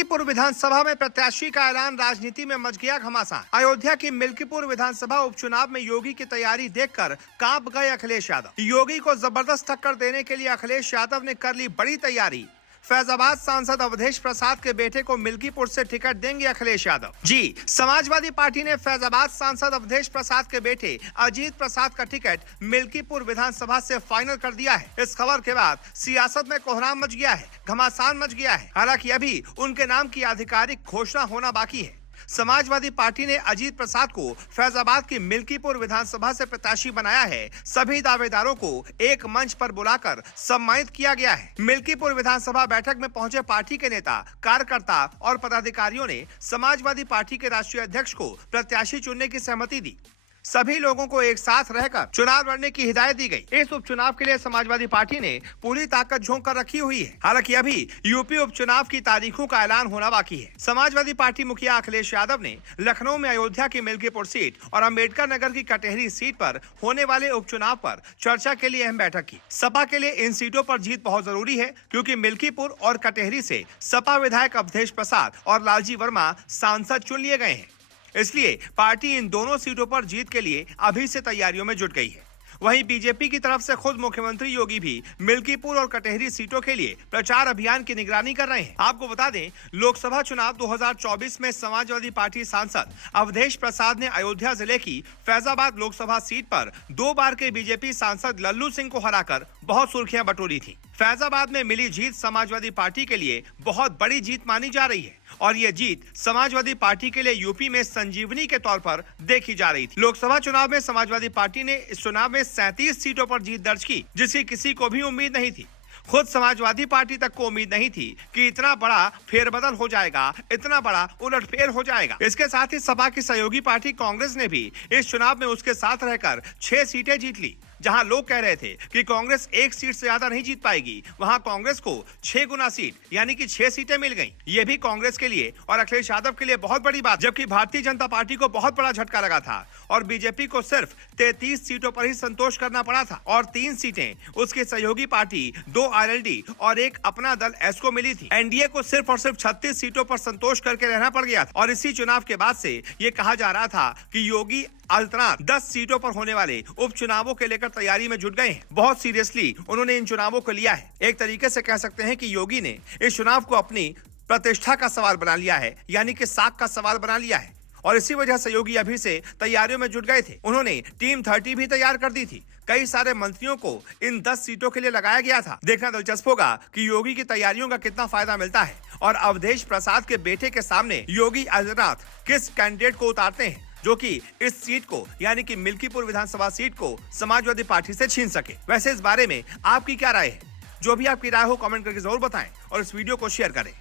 मिल्कीपुर विधानसभा में प्रत्याशी का ऐलान, राजनीति में मच गया घमासान। अयोध्या की मिल्कीपुर विधानसभा उपचुनाव में योगी की तैयारी देखकर कांप गए अखिलेश यादव। योगी को जबरदस्त टक्कर देने के लिए अखिलेश यादव ने कर ली बड़ी तैयारी। फैजाबाद सांसद अवधेश प्रसाद के बेटे को मिल्कीपुर से टिकट देंगे अखिलेश यादव। जी, समाजवादी पार्टी ने फैजाबाद सांसद अवधेश प्रसाद के बेटे अजीत प्रसाद का टिकट मिल्कीपुर विधानसभा से फाइनल कर दिया है। इस खबर के बाद सियासत में कोहराम मच गया है, घमासान मच गया है। हालांकि अभी उनके नाम की आधिकारिक घोषणा होना बाकी है। समाजवादी पार्टी ने अजीत प्रसाद को फैजाबाद की मिल्कीपुर विधानसभा से प्रत्याशी बनाया है। सभी दावेदारों को एक मंच पर बुलाकर सम्मानित किया गया है। मिल्कीपुर विधानसभा बैठक में पहुंचे पार्टी के नेता, कार्यकर्ता और पदाधिकारियों ने समाजवादी पार्टी के राष्ट्रीय अध्यक्ष को प्रत्याशी चुनने की सहमति दी। सभी लोगों को एक साथ रहकर चुनाव लड़ने की हिदायत दी गई। इस उपचुनाव के लिए समाजवादी पार्टी ने पूरी ताकत झोंक कर रखी हुई है। हालांकि अभी यूपी उपचुनाव की तारीखों का ऐलान होना बाकी है। समाजवादी पार्टी मुखिया अखिलेश यादव ने लखनऊ में अयोध्या की मिल्कीपुर सीट और अम्बेडकर नगर की कटेहरी सीट पर होने वाले उपचुनाव पर चर्चा के लिए अहम बैठक की। सपा के लिए इन सीटों पर जीत बहुत जरूरी है, क्योंकि मिल्कीपुर और कटेहरी से सपा विधायक अवधेश प्रसाद और लालजी वर्मा सांसद चुन लिए गए हैं। इसलिए पार्टी इन दोनों सीटों पर जीत के लिए अभी से तैयारियों में जुट गई है। वहीं बीजेपी की तरफ से खुद मुख्यमंत्री योगी भी मिल्कीपुर और कटेहरी सीटों के लिए प्रचार अभियान की निगरानी कर रहे हैं। आपको बता दें, लोकसभा चुनाव 2024 में समाजवादी पार्टी सांसद अवधेश प्रसाद ने अयोध्या जिले की फैजाबाद लोकसभा सीट पर 2 बार के बीजेपी सांसद लल्लू सिंह को हराकर बहुत सुर्खियां बटोरी थी। फैजाबाद में मिली जीत समाजवादी पार्टी के लिए बहुत बड़ी जीत मानी जा रही है और ये जीत समाजवादी पार्टी के लिए यूपी में संजीवनी के तौर पर देखी जा रही थी। लोकसभा चुनाव में समाजवादी पार्टी ने इस चुनाव में 37 सीटों पर जीत दर्ज की, जिसकी किसी को भी उम्मीद नहीं थी। खुद समाजवादी पार्टी तक को उम्मीद नहीं थी कि इतना बड़ा फेरबदल हो जाएगा, इतना बड़ा उलटफेर हो जाएगा। इसके साथ ही सपा की सहयोगी पार्टी कांग्रेस ने भी इस चुनाव में उसके साथ रहकर 6 सीटें जीत ली। जहां लोग कह रहे थे कि कांग्रेस 1 सीट से ज्यादा नहीं जीत पाएगी, वहां कांग्रेस को 6 गुना सीट यानी कि 6 सीटें मिल गईं। ये भी कांग्रेस के लिए और अखिलेश यादव के लिए बहुत बड़ी बात, जबकि भारतीय जनता पार्टी को बहुत बड़ा झटका लगा था और बीजेपी को सिर्फ 33 सीटों पर ही संतोष करना पड़ा था और 3 सीटें उसकी सहयोगी पार्टी, 2 आरएलडी और 1 अपना दल एस को मिली थी। एनडीए को सिर्फ और सिर्फ 36 सीटों पर संतोष करके रहना पड़ गया था और इसी चुनाव के बाद से ये कहा जा रहा था कि योगी अल्टरनाट 10 सीटों पर होने वाले उपचुनावों के लेकर तैयारी में जुट गए हैं। बहुत सीरियसली उन्होंने इन चुनावों को लिया है। एक तरीके से कह सकते हैं कि योगी ने इस चुनाव को अपनी प्रतिष्ठा का सवाल बना लिया है, यानी कि साख का सवाल बना लिया है और इसी वजह से योगी अभी से तैयारियों में जुट गए थे। उन्होंने टीम 30 भी तैयार कर दी थी। कई सारे मंत्रियों को इन 10 सीटों के लिए लगाया गया था। देखना दिलचस्प होगा कि योगी की तैयारियों का कितना फायदा मिलता है और अवधेश प्रसाद के बेटे के सामने योगी आदित्यनाथ किस कैंडिडेट को उतारते हैं जो कि इस सीट को यानी कि मिल्कीपुर विधानसभा सीट को समाजवादी पार्टी से छीन सके। वैसे इस बारे में आपकी क्या राय है? जो भी आपकी राय हो कमेंट करके जरूर बताएं और इस वीडियो को शेयर करें।